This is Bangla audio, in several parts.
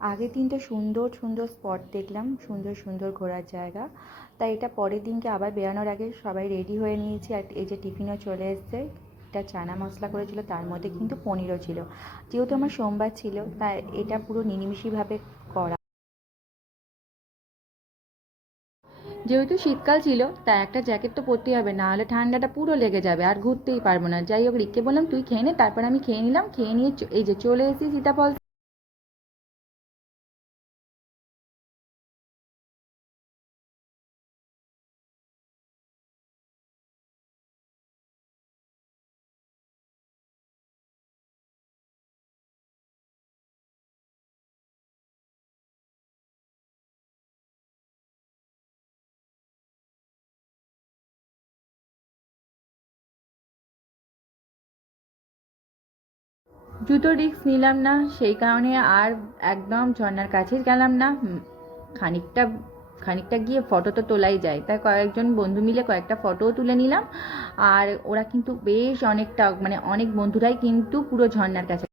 আগের দিন তো সুন্দর সুন্দর স্পট দেখলাম, সুন্দর সুন্দর ঘোরার জায়গা। তাই এটা পরের দিনকে আবার বেরোনোর আগে সবাই রেডি হয়ে নিয়েছি। আর এই যে টিফিনও চলে এসছে, এটা চানা মশলা করেছিল, তার মধ্যে কিন্তু পনিরও ছিল। যেহেতু আমার সোমবার ছিল, তাই এটা পুরো নিরামিষভাবে করা। যেহেতু শীতকাল ছিল, তাই একটা জ্যাকেট তো পরতেই হবে, না হলে ঠান্ডাটা পুরো লেগে যাবে আর ঘুরতেই পারবো না। যাই হোক, রিককে বললাম তুই খেয়ে নে, তারপর আমি খেয়ে নিলাম। খেয়ে নিয়ে এই যে চলে এসেছি সীতাফল। জুতো রিস্ক নিলাম না, সেই কারণে আর একদম ঝর্ণার কাছে গেলাম না। খানিকটা খানিকটা গিয়ে ফটো তো তোলাই যায়, তাই কয়েকজন বন্ধু মিলে কয়েকটা ফটোও তুলে নিলাম। আর ওরা কিন্তু বেশ অনেকটা, মানে অনেক বন্ধুরাই কিন্তু পুরো ঝর্ণার কাছে।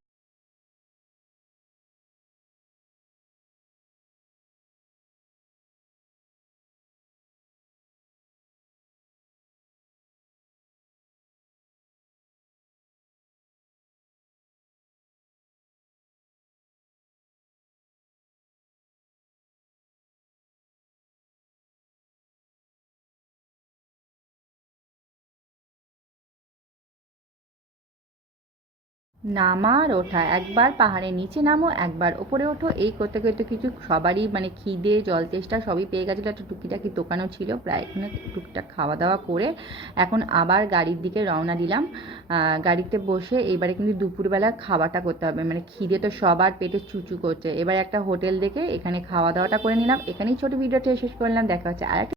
নামা আর ওঠা, একবার পাহাড়ের নিচে নামো, একবার ওপরে ওঠো, এই করতে করতে কিছু সবারই মানে খিদে জল তেষ্টা সবই পেয়ে গেছিলো। একটা টুকিটাকি দোকানও ছিল, প্রায় এখানে টুকটাক খাওয়া দাওয়া করে এখন আবার গাড়ির দিকে রওনা দিলাম। গাড়িতে বসে এবারে কিন্তু দুপুরবেলা খাওয়াটা করতে হবে, মানে খিদে তো সবার পেটে চুচু করছে। এবার একটা হোটেল দেখে এখানে খাওয়া দাওয়াটা করে নিলাম। এখানেই ছোটো ভিডিওটা শেষ করলাম, দেখা হচ্ছে আর